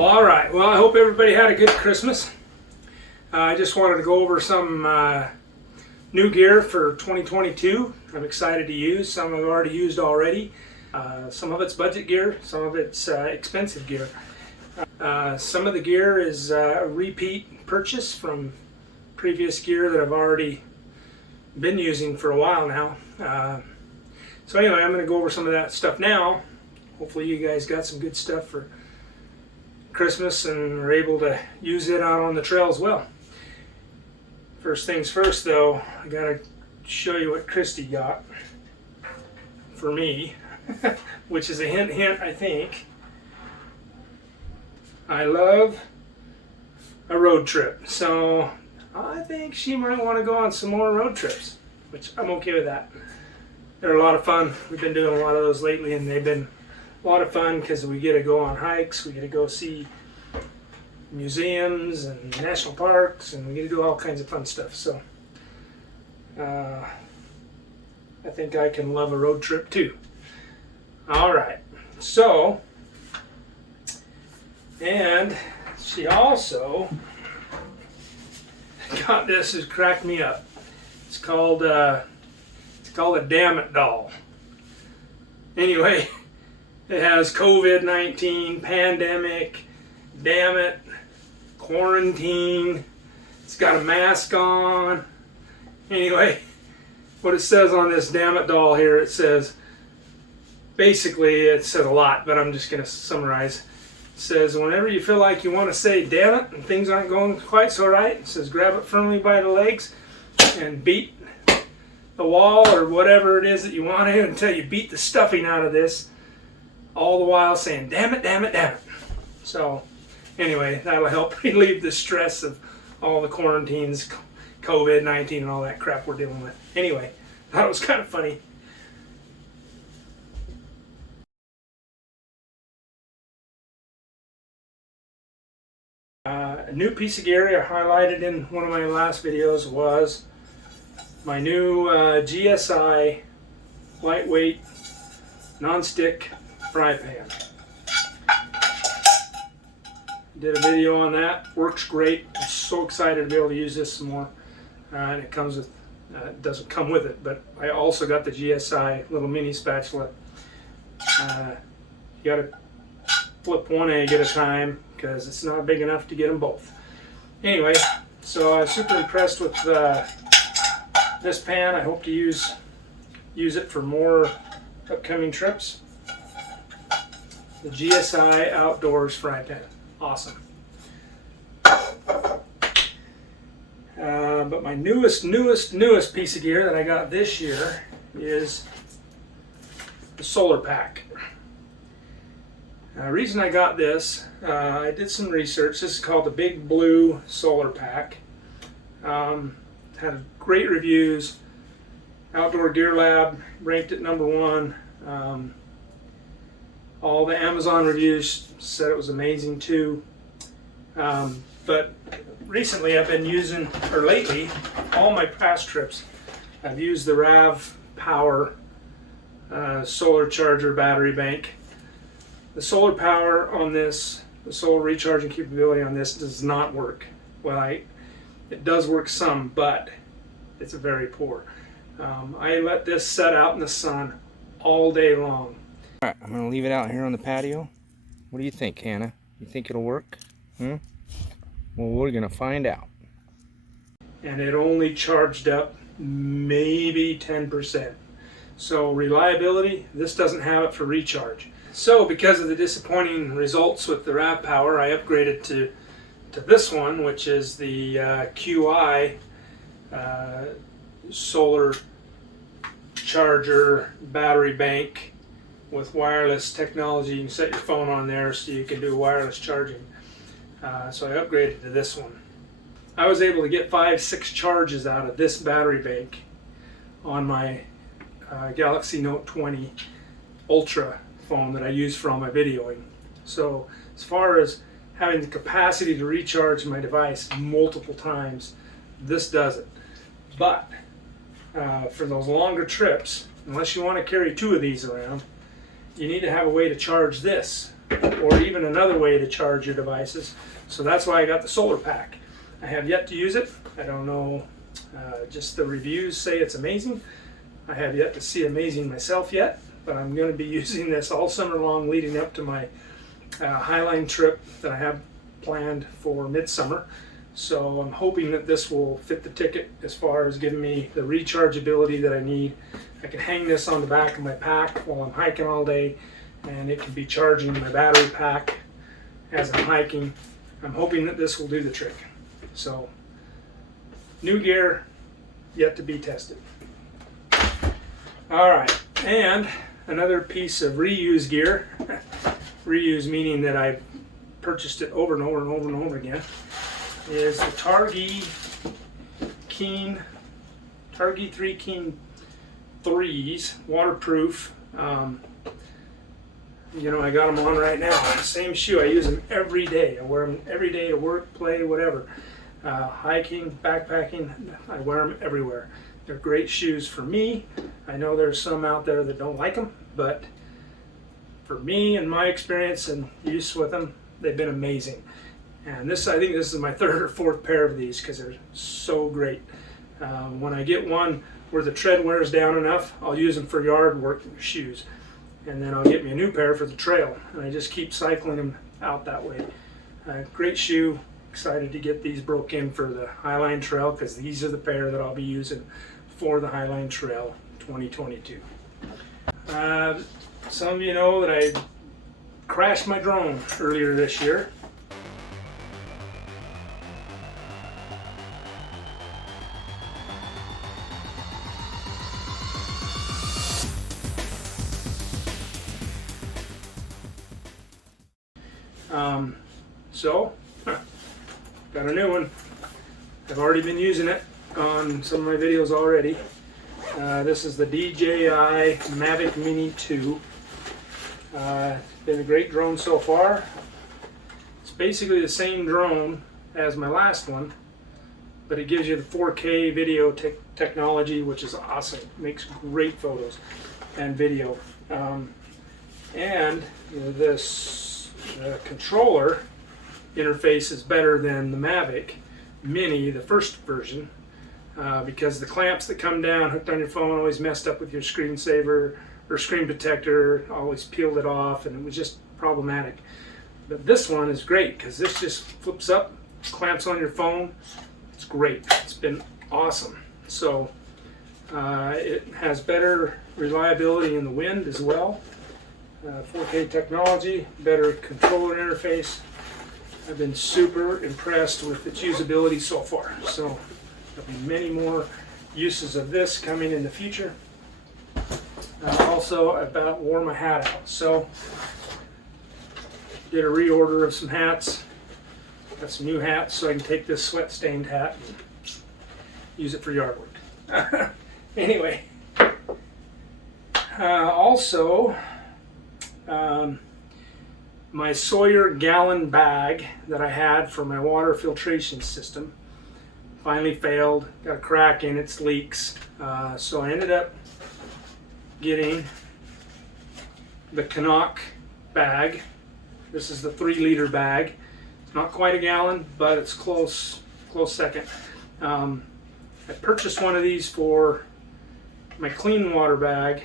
Well, all right. Well, I hope everybody had a good Christmas. I just wanted to go over some new gear for 2022. I'm excited to use. Some I've already used already. Some of it's budget gear, some of it's expensive gear. Some of the gear is a repeat purchase from previous gear that I've already been using for a while now. So anyway, I'm going to go over some of that stuff now. Hopefully you guys got some good stuff for Christmas and are able to use it out on the trail as well. First things first though, I gotta show you what Christy got for me, which is a hint I think. I love a road trip, so I think she might want to go on some more road trips, which I'm okay with that. They're a lot of fun. We've been doing a lot of those lately and they've been a lot of fun because we get to go on hikes, we get to go see museums and national parks, and we get to do all kinds of fun stuff. So I think I can love a road trip too. All right, so, and she also got this, has cracked me up. It's called a Dammit Doll. Anyway, it has COVID-19, pandemic, Dammit, quarantine. It's got a mask on. Anyway, what it says on this Dammit Doll here, it says, basically it says a lot, but I'm just going to summarize. It says, whenever you feel like you want to say damn it and things aren't going quite so right, it says grab it firmly by the legs and beat the wall or whatever it is that you want to until you beat the stuffing out of this, all the while saying damn it, damn it, damn it. So anyway, that'll help relieve the stress of all the quarantines, COVID-19 and all that crap we're dealing with. Anyway, I thought it was kind of funny. A new piece of gear I highlighted in one of my last videos was my new GSI lightweight non-stick fry pan. Did a video on that. Works great. I'm so excited to be able to use this some more. And it comes with, it doesn't come with it, but I also got the GSI little mini spatula. You gotta flip one egg at a time because it's not big enough to get them both. Anyway, so I was super impressed with this pan. I hope to use it for more upcoming trips. The GSI Outdoors Fry Pan. Awesome. But my newest piece of gear that I got this year is the Solar Pack. The reason I got this, I did some research. This is called the BigBlue Solar Pack. Had great reviews. Outdoor Gear Lab ranked it #1. All the Amazon reviews said it was amazing too. But recently I've been using, or lately, all my past trips, I've used the RAV Power solar charger battery bank. The solar power on this, the solar recharging capability on this does not work. Well, it does work some, but it's very poor. I let this set out in the sun all day long. All right, I'm going to leave it out here on the patio. What do you think, Hannah? You think it'll work? Well, we're going to find out. And it only charged up maybe 10%. So reliability, this doesn't have it for recharge. So because of the disappointing results with the RAV Power, I upgraded to this one, which is the QI solar charger battery bank with wireless technology. You can set your phone on there so you can do wireless charging. So I upgraded to this one. I was able to get 5-6 charges out of this battery bank on my Galaxy Note 20 Ultra phone that I use for all my videoing. So as far as having the capacity to recharge my device multiple times, this does it. But for those longer trips, unless you want to carry 2 of these around, you need to have a way to charge this or even another way to charge your devices. So that's why I got the solar pack. I have yet to use it. I don't know, just the reviews say it's amazing. I have yet to see amazing myself yet, but I'm going to be using this all summer long leading up to my Highline trip that I have planned for midsummer. So I'm hoping that this will fit the ticket as far as giving me the rechargeability that I need. I can hang this on the back of my pack while I'm hiking all day, and it can be charging my battery pack as I'm hiking. I'm hoping that this will do the trick. So, new gear, yet to be tested. Alright, and another piece of reuse gear, reuse meaning that I've purchased it over and over and over and over again, is the Targhee III Keen 3s, waterproof. You know, I got them on right now. Same shoe. I use them every day. I wear them every day to work, play, whatever. Hiking, backpacking, I wear them everywhere. They're great shoes for me. I know there's some out there that don't like them, but for me and my experience and use with them, they've been amazing. And this, I think this is my third or fourth pair of these because they're so great. When I get one where the tread wears down enough, I'll use them for yard work shoes. And then I'll get me a new pair for the trail. And I just keep cycling them out that way. Great shoe. Excited to get these broke in for the Highline Trail because these are the pair that I'll be using for the Highline Trail 2022. Some of you know that I crashed my drone earlier this year. Got a new one. I've already been using it on some of my videos already. This is the DJI Mavic Mini 2. It's been a great drone so far. It's basically the same drone as my last one, but it gives you the 4K video technology, which is awesome. It makes great photos and video. And this controller interface is better than the Mavic Mini, the first version, because the clamps that come down hooked on your phone always messed up with your screensaver or screen protector, always peeled it off, and it was just problematic. But this one is great because this just flips up, clamps on your phone. It's great. It's been awesome. So it has better reliability in the wind as well. 4K technology, better controller interface. I've been super impressed with its usability so far. So there'll be many more uses of this coming in the future. Also, I about wore my hat out. So did a reorder of some hats. Got some new hats so I can take this sweat-stained hat and use it for yard work. Anyway, also my Sawyer gallon bag that I had for my water filtration system finally failed. Got a crack in its leaks. So I ended up getting the Canuck Bag. This is the 3-liter bag. It's not quite a gallon, but it's close second. I purchased one of these for my clean water bag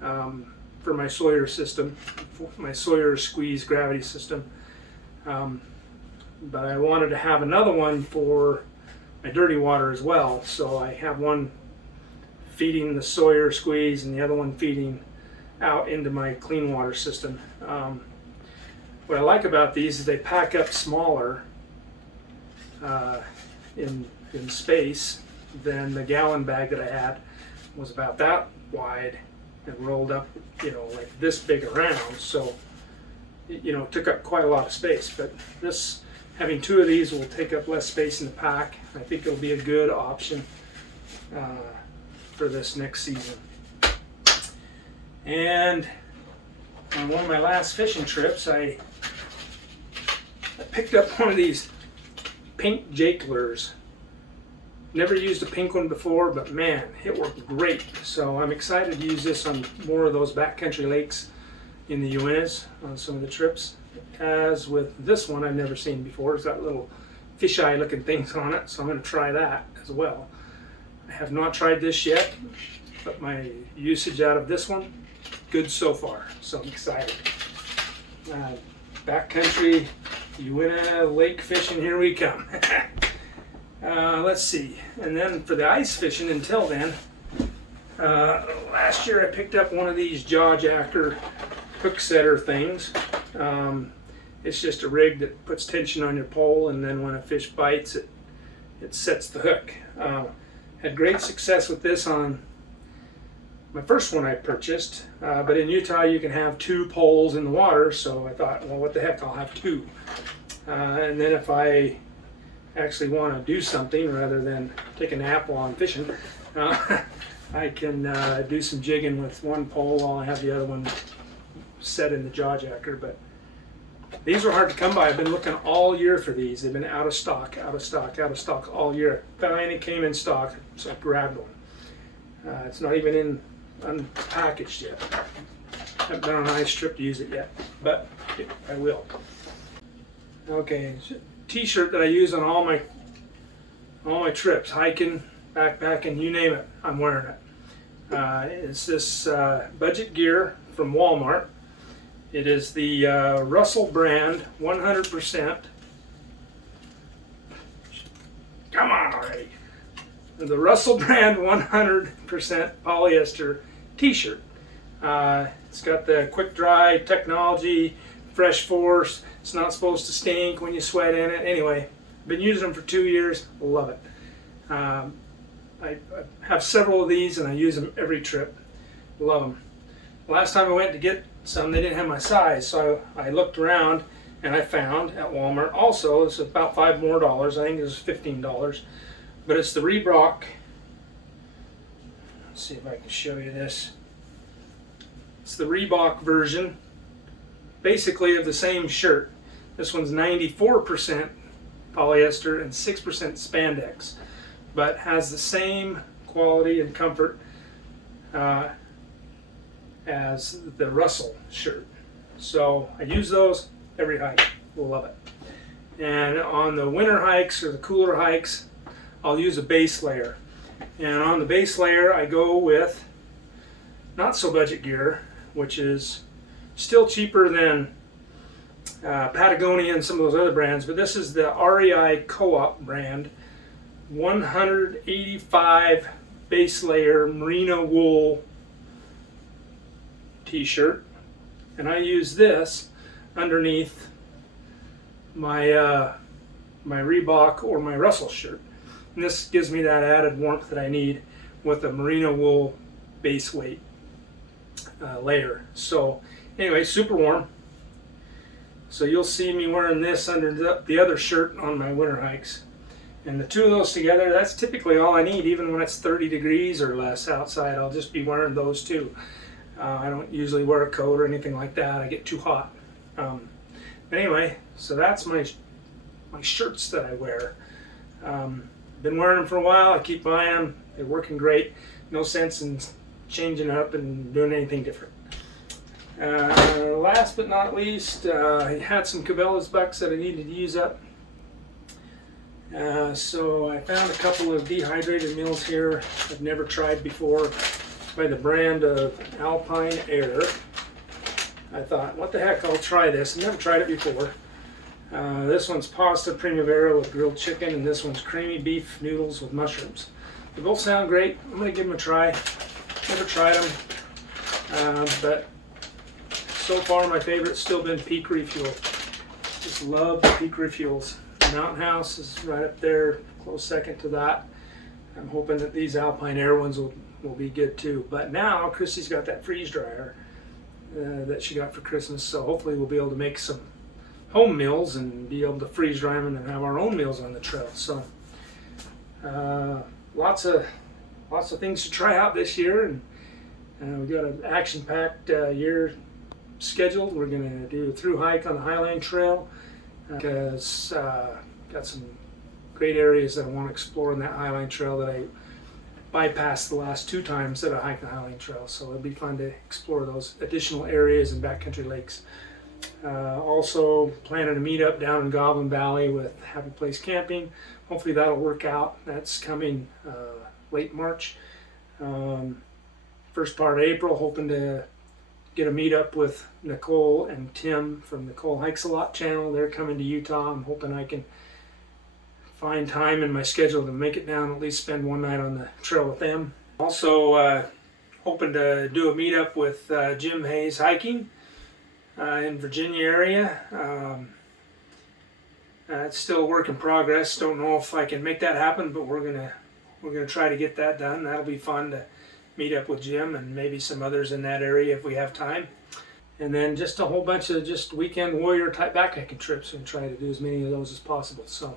for my Sawyer system, for my Sawyer squeeze gravity system. But I wanted to have another one for my dirty water as well. So I have one feeding the Sawyer squeeze and the other one feeding out into my clean water system. What I like about these is they pack up smaller in space than the gallon bag that I had. It was about that wide and rolled up, you know, like this big around. So, you know, it took up quite a lot of space. But this, having 2 of these will take up less space in the pack. I think it'll be a good option for this next season. And on one of my last fishing trips, I picked up one of these pink Jake lures. Never used a pink one before, but man, it worked great. So I'm excited to use this on more of those backcountry lakes in the Uintas on some of the trips. as with this one I've never seen before. It's got little fisheye looking things on it, so I'm going to try that as well. I have not tried this yet, but my usage out of this one, good so far, so I'm excited. Backcountry, Uinta lake fishing, here we come. Let's see, and then for the ice fishing until then, last year I picked up one of these jaw jacker hook setter things. It's just a rig that puts tension on your pole, and then when a fish bites it, it sets the hook. Had great success with this on my first one I purchased, but in Utah you can have 2 poles in the water, so I thought, well, what the heck, I'll have 2. And then if I actually want to do something rather than take a nap while I'm fishing, I can do some jigging with one pole while I have the other one set in the jaw jacker. But these were hard to come by. I've been looking all year for these. They've been out of stock all year. Finally came in stock, so I grabbed one. It's not even unpackaged yet. Haven't been on an ice trip to use it yet, but I will. Okay, T-shirt that I use on all my trips, hiking, backpacking, you name it, I'm wearing it. It's this budget gear from Walmart. It is the Russell brand 100%. Come on already. The Russell brand 100% polyester T-shirt. It's got the quick dry technology, fresh force. It's not supposed to stink when you sweat in it. Anyway, been using them for 2 years. Love it. I have several of these and I use them every trip. Love them. Last time I went to get some, they didn't have my size, so I looked around and I found at Walmart also, it's about $5 more. I think it was $15. But it's the Reebok. Let's see if I can show you this. It's the Reebok version, basically of the same shirt. This one's 94% polyester and 6% spandex, but has the same quality and comfort as the Russell shirt. So I use those every hike. Love it. And on the winter hikes or the cooler hikes, I'll use a base layer. And on the base layer I go with not so budget gear, which is still cheaper than Patagonia and some of those other brands, but this is the REI Co-op brand 185 base layer merino wool T-shirt, and I use this underneath my my Reebok or my Russell shirt, and this gives me that added warmth that I need with a merino wool base weight layer. So anyway, super warm. So you'll see me wearing this under the other shirt on my winter hikes, and the two of those together, that's typically all I need. Even when it's 30 degrees or less outside, I'll just be wearing those two. I don't usually wear a coat or anything like that. I get too hot. But anyway, so that's my shirts that I wear. Been wearing them for a while. I keep buying them. They're working great. No sense in changing up and doing anything different. Last but not least, I had some Cabela's bucks that I needed to use up. So I found a couple of dehydrated meals here I've never tried before, by the brand of Alpine Air. I thought, what the heck, I'll try this. I've never tried it before. This one's pasta primavera with grilled chicken, and this one's creamy beef noodles with mushrooms. They both sound great. I'm going to give them a try. Never tried them, but so far my favorite's still been Peak Refuel. Just love the Peak Refuels. Mountain House is right up there, close second to that. I'm hoping that these Alpine Air ones will be good too. But now Christy's got that freeze dryer that she got for Christmas, so hopefully we'll be able to make some home meals and be able to freeze dry them and then have our own meals on the trail. So lots of things to try out this year, and we've got an action-packed year scheduled. We're going to do a through hike on the Highline Trail because got some great areas that I want to explore in that Highline Trail that I bypassed the last 2 times that I hiked the Highline Trail. So it'll be fun to explore those additional areas and backcountry lakes. Also planning a meetup down in Goblin Valley with Happy Place Camping. Hopefully that'll work out. That's coming late March. First part of April, hoping to get a meetup with Nicole and Tim from Nicole Hikes a Lot channel. They're coming to Utah. I'm hoping I can find time in my schedule to make it down, at least spend one night on the trail with them. Also hoping to do a meetup with Jim Hayes Hiking in Virginia area. It's still a work in progress. Don't know if I can make that happen, but we're gonna try to get that done. That'll be fun to meet up with Jim and maybe some others in that area if we have time. And then just a whole bunch of just weekend warrior type backpacking trips, and try to do as many of those as possible. So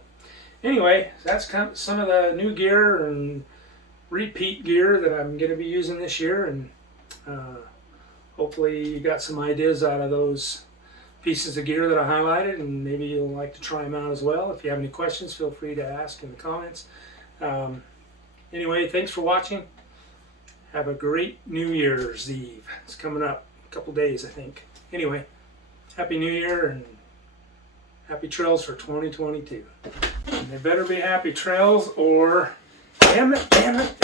anyway, that's kind of some of the new gear and repeat gear that I'm going to be using this year, and hopefully you got some ideas out of those pieces of gear that I highlighted, and maybe you'll like to try them out as well. If you have any questions, feel free to ask in the comments. Anyway, thanks for watching. Have a great New Year's Eve. It's coming up a couple days, I think. Anyway, Happy New Year and happy trails for 2022. And they better be happy trails, or damn it, damn it,